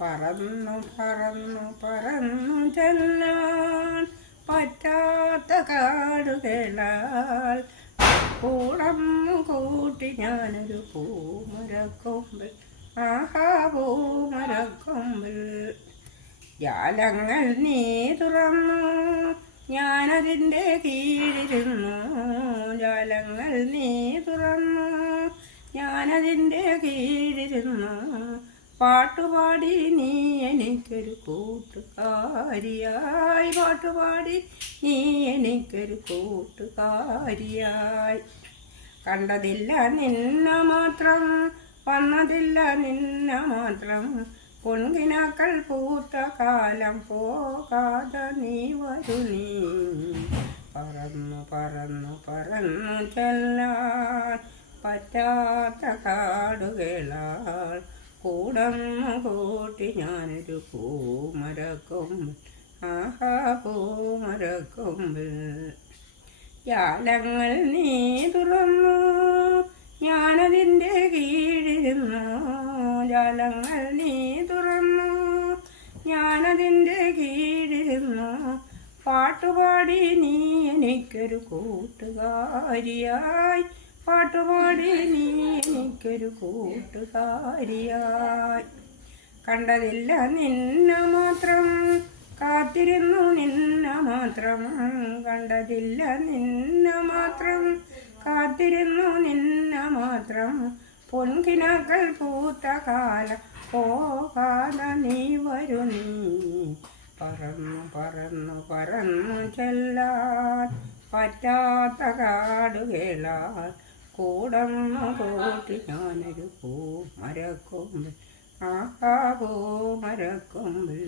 പറന്നു പറന്നു പറന്നു ചെല്ലാൻ പറ്റാത്ത കാടുകളാൽ കൂടം കൂട്ടി ഞാനൊരു പൂമരക്കൊമ്പിൽ പൂമരക്കൊമ്പിൽ ജാലങ്ങൾ നീ തുറന്നു ഞാനതിൻ്റെ കീഴിരുന്നു ജാലങ്ങൾ നീ തുറന്നു ഞാനതിൻ്റെ കീഴിരുന്നു പാട്ടുപാടി നീ എനിക്കൊരു കൂട്ടുകാരിയായി പാട്ടുപാടി നീ എനിക്കൊരു കൂട്ടുകാരിയായി കണ്ടതില്ല നിന്ന മാത്രം വന്നതില്ല നിന്ന മാത്രം പൊൻകിനാക്കൾ പൂത്ത കാലം പോകാതെ നീ വരൂ നീ പറന്നു പറന്നു പറന്നു ചെല്ലാൻ പറ്റാത്ത കാടുകളാൽ കൂടം കൂട്ടി ഞാനൊരു പൂമരക്കൊമ്പിൽ പൂമരക്കൊമ്പിൽ ജാലങ്ങൾ നീ തുറന്നു ഞാനതിൻ്റെ കീഴിരുന്നു ജാലങ്ങൾ നീ തുറന്നു ഞാനതിൻ്റെ കീഴിരുന്നു പാട്ടുപാടി നീ എനിക്കൊരു കൂട്ടുകാരിയായി പാട്ടുപാടി നീ എനിക്കൊരു കൂട്ടുകാരിയായി കണ്ടതില്ല നിന്ന മാത്രം കാത്തിരുന്നു നിന്ന മാത്രം കണ്ടതില്ല നിന്ന മാത്രം കാത്തിരുന്നു നിന്ന മാത്രം പൊൻകിനാക്കൾ പൂത്ത കാലം പോകാതെ നീ വരൂ നീ പറന്നു പറന്നു പറന്നു ചെല്ലാൻ പറ്റാത്ത കാടുകളാൽ കൂടം കൂട്ടി ഞാനൊരു പൂമരക്കൊമ്പിൽ പൂമരക്കൊമ്പിൽ